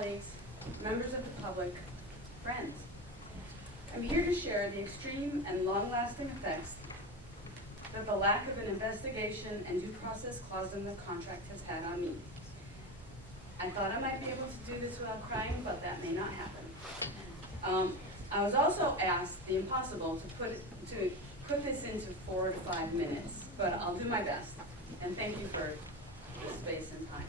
colleagues, members of the public, friends. I'm here to share the extreme and long-lasting effects that the lack of an investigation and due process clause in the contract has had on me. I thought I might be able to do this without crying, but that may not happen. I was also asked the impossible to put this into 4 to 5 minutes, but I'll do my best. And thank you for the space and time.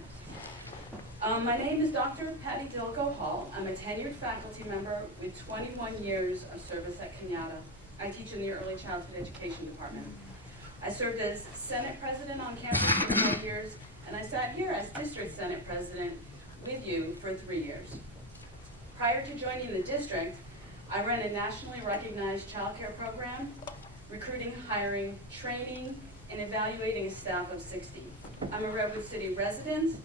My name is Dr. Patty Dilko Hall. I'm a tenured faculty member with 21 years of service at Cañada. I teach in the Early Childhood Education Department. I served as Senate President on campus for 4 years, and I sat here as District Senate President with you for 3 years. Prior to joining the district, I ran a nationally recognized child care program, recruiting, hiring, training, and evaluating a staff of 60. I'm a Redwood City resident,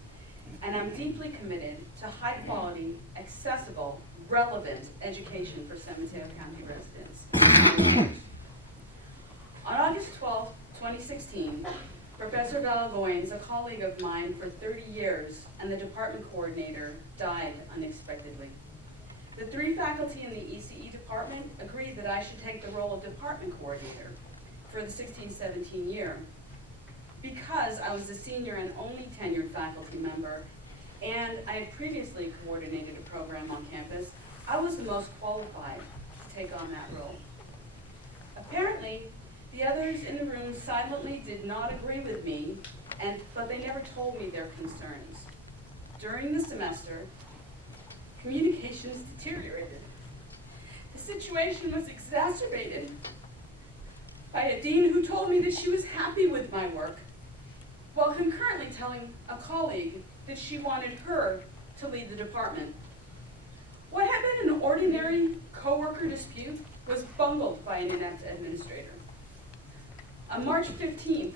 and I'm deeply committed to high quality, accessible, relevant education for San Mateo County residents. On August 12, 2016, Professor Valagoines, a colleague of mine for 30 years and the department coordinator, died unexpectedly. The 3 faculty in the ECE department agreed that I should take the role of department coordinator for the 16-17 year. Because I was the senior and only tenured faculty member, and I had previously coordinated a program on campus, I was the most qualified to take on that role. Apparently, the others in the room silently did not agree with me, but they never told me their concerns. During the semester, communications deteriorated. The situation was exacerbated by a dean who told me that she was happy with my work, while concurrently telling a colleague that she wanted her to lead the department. What had been an ordinary coworker dispute was bungled by an inept administrator. On March 15th,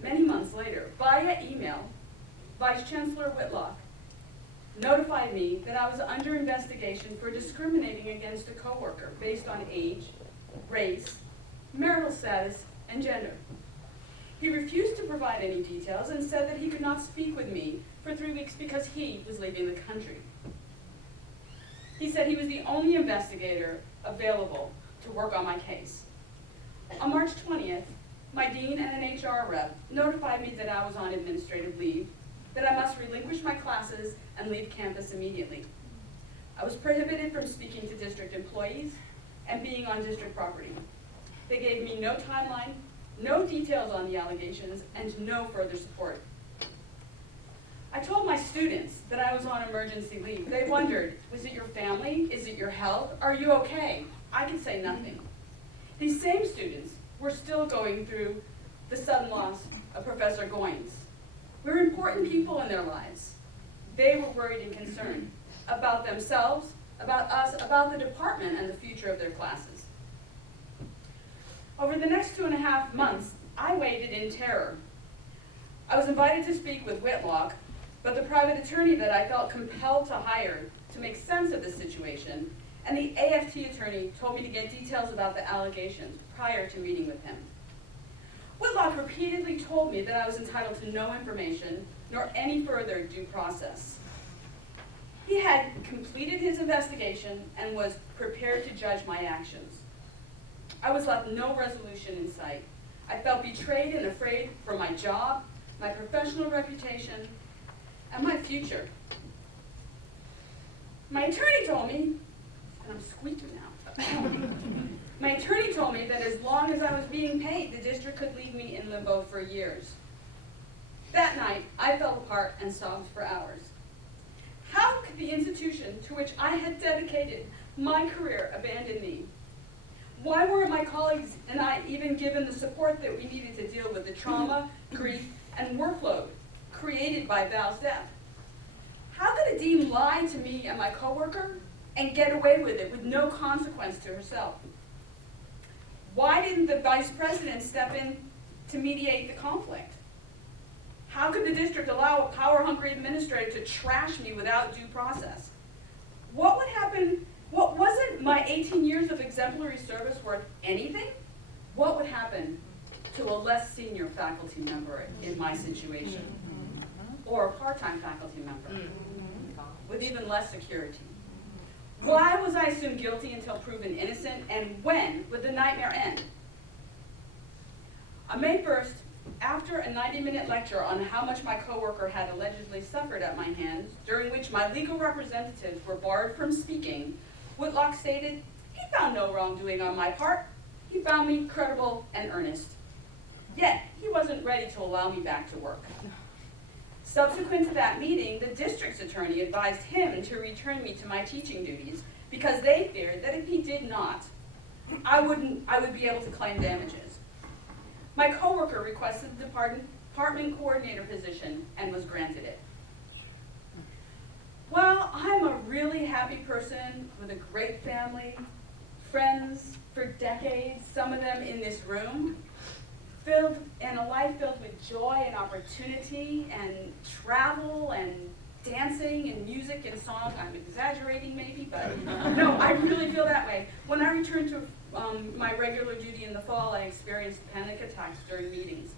many months later, via email, Vice Chancellor Whitlock notified me that I was under investigation for discriminating against a coworker based on age, race, marital status, and gender. He refused to provide any details and said that he could not speak with me for 3 weeks because he was leaving the country. He said he was the only investigator available to work on my case. On March 20th, my dean and an HR rep notified me that I was on administrative leave, that I must relinquish my classes and leave campus immediately. I was prohibited from speaking to district employees and being on district property. They gave me no timeline, no details on the allegations, and no further support. I told my students that I was on emergency leave. They wondered, was it your family? Is it your health? Are you okay? I could say nothing. These same students were still going through the sudden loss of Professor Goines. We're important people in their lives. They were worried and concerned about themselves, about us, about the department, and the future of their classes. Over the next 2.5 months, I waited in terror. I was invited to speak with Whitlock, but the private attorney that I felt compelled to hire to make sense of the situation, and the AFT attorney told me to get details about the allegations prior to meeting with him. Whitlock repeatedly told me that I was entitled to no information, nor any further due process. He had completed his investigation and was prepared to judge my actions. I was left no resolution in sight. I felt betrayed and afraid for my job, my professional reputation, and my future. My attorney told me, and I'm squeaking now, my attorney told me that as long as I was being paid, the district could leave me in limbo for years. That night, I fell apart and sobbed for hours. How could the institution to which I had dedicated my career abandon me? Why weren't my colleagues and I even given the support that we needed to deal with the trauma, grief, and workload created by Val's death? How could a dean lie to me and my coworker and get away with it with no consequence to herself? Why didn't the vice president step in to mediate the conflict? How could the district allow a power-hungry administrator to trash me without due process? What would happen? What wasn't my 18 years of exemplary service worth anything? What would happen to a less senior faculty member in my situation? Or a part-time faculty member? with even less security. Why was I assumed guilty until proven innocent, and when would the nightmare end? On May 1st, after a 90-minute lecture on how much my coworker had allegedly suffered at my hands, during which my legal representatives were barred from speaking, Whitlock stated, he found no wrongdoing on my part. He found me credible and earnest. Yet, he wasn't ready to allow me back to work. Subsequent to that meeting, the district's attorney advised him to return me to my teaching duties because they feared that if he did not, I would be able to claim damages. My coworker requested the department coordinator position and was granted it. Well, I'm a really happy person with a great family, friends for decades, some of them in this room, and a life filled with joy and opportunity and travel and dancing and music and song. I'm exaggerating maybe, but no, I really feel that way. When I returned to my regular duty in the fall, I experienced panic attacks during meetings.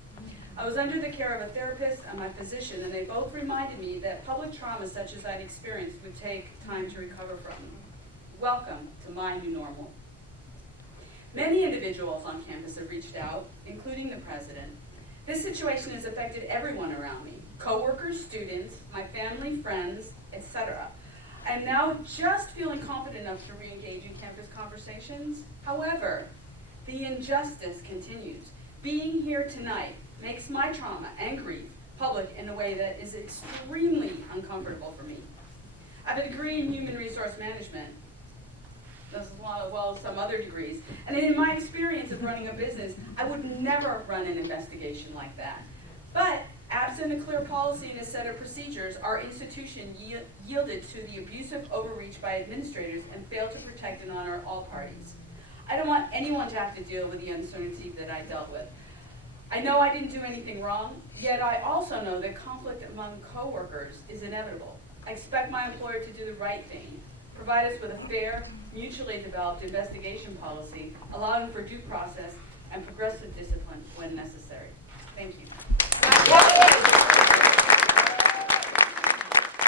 I was under the care of a therapist and my physician, and they both reminded me that public trauma such as I'd experienced would take time to recover from. Welcome to my new normal. Many individuals on campus have reached out, including the president. This situation has affected everyone around me, coworkers, students, my family, friends, etc. I am now just feeling confident enough to re-engage in campus conversations. However, the injustice continues. Being here tonight makes my trauma and grief public in a way that is extremely uncomfortable for me. I have a degree in human resource management, as well as some other degrees. And in my experience of running a business, I would never run an investigation like that. But absent a clear policy and a set of procedures, our institution yielded to the abusive overreach by administrators and failed to protect and honor all parties. I don't want anyone to have to deal with the uncertainty that I dealt with. I know I didn't do anything wrong, yet I also know that conflict among coworkers is inevitable. I expect my employer to do the right thing, provide us with a fair, mutually developed investigation policy, allowing for due process and progressive discipline when necessary. Thank you.